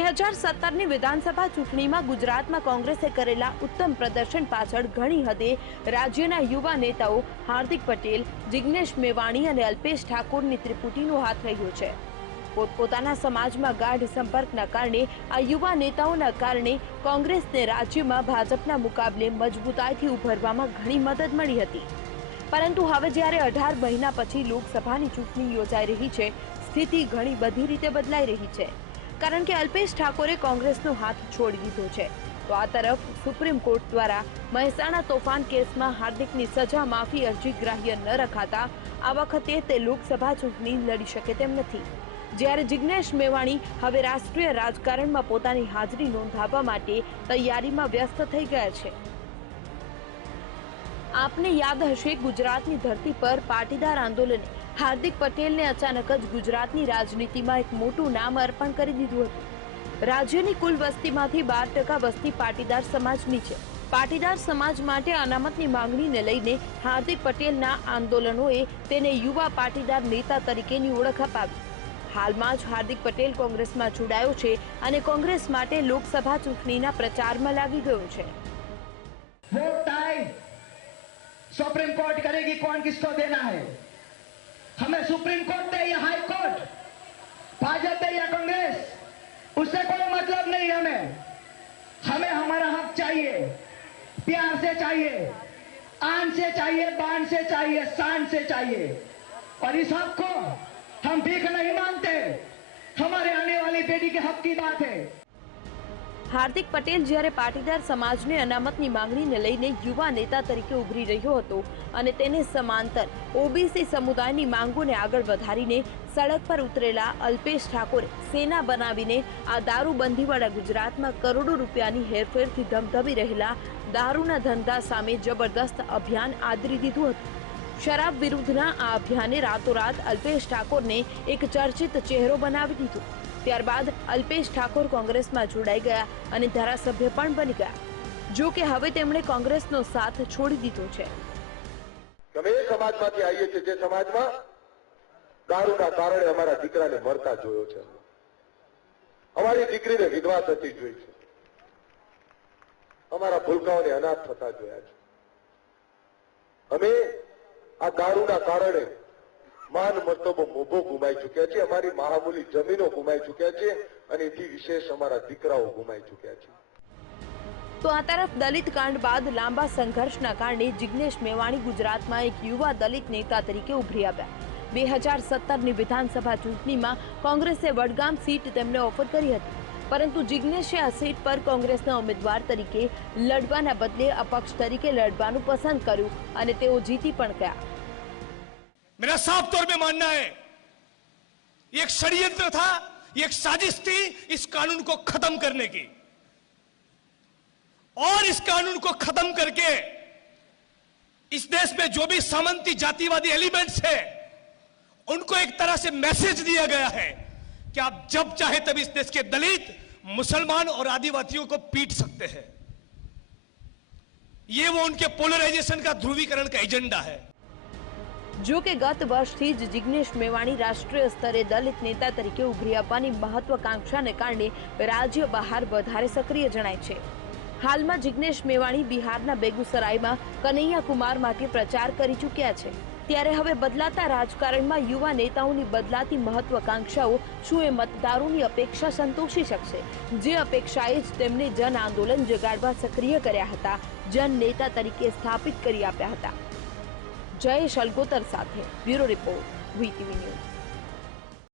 હજાર સત્તરની વિધાનસભા ચૂંટણીમાં ગુજરાતમાં કોંગ્રેસે કરેલા ઉત્તમ પ્રદર્શન પાછળ ઘણી હદે રાજ્યના યુવા નેતાઓ હાર્દિક પટેલ જિજ્ઞેશ મેવાણી અને અલ્પેશ ઠાકોરની ત્રિપુટીનો હાથ રહ્યો છે. પોતપોતાના સમાજમાં ગાઢ સંપર્કના કારણે, આ યુવા નેતાઓના કારણે કોંગ્રેસને રાજ્યમાં ભાજપના મુકાબલે મજબૂતાઈથી ઉભરવામાં ઘણી મદદ મળી હતી. પરંતુ હવે જ્યારે અઢાર મહિના પછી લોકસભાની ચૂંટણી યોજાઈ રહી છે, સ્થિતિ ઘણી બધી રીતે બદલાઈ રહી છે. કારણ કે અલ્પેશ ઠાકોરે કોંગ્રેસનો હાથ છોડી દીધો છે. તો આ તરફ સુપ્રીમ કોર્ટ દ્વારા મહેસાણા તોફાન કેસમાં હાર્દિકની સજા માફી અરજી ગ્રાહ્ય ન રખાતા આ વખતે તે લોકસભા ચૂંટણી લડી શકે તેમ નથી. જ્યારે જિજ્ઞેશ મેવાણી હવે રાષ્ટ્રીય રાજકારણમાં પોતાની હાજરી નોંધાવવા માટે તૈયારીમાં વ્યસ્ત થઈ ગયા છે. આપને યાદ હશે ગુજરાતની ધરતી પર પાટીદાર આંદોલને હાર્દિક પટેલને અચાનક જ ગુજરાતની રાજનીતિમાં એક મોટું નામ અર્પણ કરી દીધું હતું. રાજ્યની કુલ વસ્તીમાંથી બાર ટકા વસ્તી પાટીદાર સમાજની છે. પાટીદાર સમાજ માટે અનામતની માંગણીને લઈને હાર્દિક પટેલના આંદોલનોએ તેને યુવા પાટીદાર નેતા તરીકેની ઓળખ અપાવી. હાલમાં જ હાર્દિક પટેલ કોંગ્રેસમાં જોડાયો છે અને કોંગ્રેસ માટે લોકસભા ચૂંટણીના પ્રચારમાં લાગી ગયો છે. સુપ્રીમ કોર્ટ કરેગી કોણ કિસકો દેના હૈ? हमें सुप्रीम कोर्ट दे या हाई कोर्ट, भाजपा दे या कांग्रेस, उससे कोई मतलब नहीं हमें। हमें हमारा हक चाहिए, प्यार से चाहिए, आन से चाहिए, बान से चाहिए, शान से चाहिए। और इस हक को हम भीख नहीं मानते। हमारे आने वाली पीढ़ी के हक की बात है। હાર્દિક પટેલ જ્યારે પાટીદાર સમાજને અનામતની માંગણીને લઈને યુવા નેતા તરીકે ઉભરી રહ્યો હતો અને તેને સમાંતર ઓબીસી સમુદાયની માંગોને આગળ વધારીને સડક પર ઉતરેલા અલ્પેશ ઠાકોરે સેના બનાવીને આ દારૂબંધીવાળા ગુજરાતમાં કરોડો રૂપિયાની હેરફેરથી ધમધમી રહેલા દારૂના ધંધા સામે જબરદસ્ત અભિયાન આદરી દીધું હતું. શરાબ વિરુદ્ધના આ અભિયાને રાતોરાત અલ્પેશ ઠાકોરને એક ચર્ચિત ચહેરો બનાવી દીધો. ત્યારબાદ અલ્પેશ ઠાકોર કોંગ્રેસમાં જોડાઈ ગયા અને ધારાસભ્ય પણ બની ગયા. જો કે હવે તેમણે કોંગ્રેસનો સાથ છોડી દીધો છે. અમારી દીકરીને વિધવા થતી જોઈ છે. અમારા ભૂલકાઓને અનાથ થતા જોયા છે. અમે આ દારૂના કારણે માન મરતબો મોભો ગુમાઈ ચુક્યા છે, અમારી મહામૂલી જમીનો ગુમાઈ ચુક્યા છે અને એથી વિશેષ અમારા દીકરાઓ ગુમાઈ ચુક્યા છે. તો આ તરફ દલિત કાંડ બાદ લાંબા સંઘર્ષના કારણે જિગ્નેશ મેવાણી ગુજરાતમાં એક યુવા દલિત નેતા તરીકે ઉભરી આવ્યા. બે હજાર સત્તરની વિધાનસભા ચૂંટણીમાં કોંગ્રેસે વડગામ સીટ તેમને ઓફર કરી હતી. પરંતુ જિગ્નેશે આ સીટ પર કોંગ્રેસના ઉમેદવાર તરીકે લડવાના બદલે અપક્ષ તરીકે લડવાનું પસંદ કર્યું અને તેઓ જીતી પણ ગયા. मेरा साफ़ तौर पे मानना है, ये एक षड्यंत्र था, ये एक साजिश थी इस कानून को खत्म करने की। और इस कानून को खत्म करके इस देश में जो भी सामंती जातिवादी एलिमेंट्स है, उनको एक तरह से मैसेज दिया गया है कि आप जब चाहे तब इस देश के दलित, मुसलमान और आदिवासियों को पीट सकते हैं। ये वो उनके पोलराइजेशन का ध्रुवीकरण का एजेंडा है। જો કે ગત વર્ષથી જ જિગ્નેશ મેવાણી રાષ્ટ્રીય સ્તરે દલિત નેતા તરીકે ઉભરી આવવાની મહત્વાકાંક્ષાને કારણે રાજ્ય બહાર વધારે સક્રિય જણાય છે. હાલમાં જિગ્નેશ મેવાણી બિહારના બેગુસરાયમાં કનૈયા કુમાર માટે પ્રચાર કરી ચૂક્યા છે. ત્યારે હવે બદલાતા રાજકારણમાં યુવા નેતાઓની બદલાતી મહત્વાકાંક્ષાઓ શું એ મતદારોની અપેક્ષા સંતોષી શકશે? જે અપેક્ષાએ જ તેમને જન આંદોલન જગાડવા સક્રિય કર્યા હતા, જન નેતા તરીકે સ્થાપિત કરી આપ્યા હતા. જયેશ શલગોતર સાથે બ્યુરો રિપોર્ટ વીટીવી ન્યૂઝ.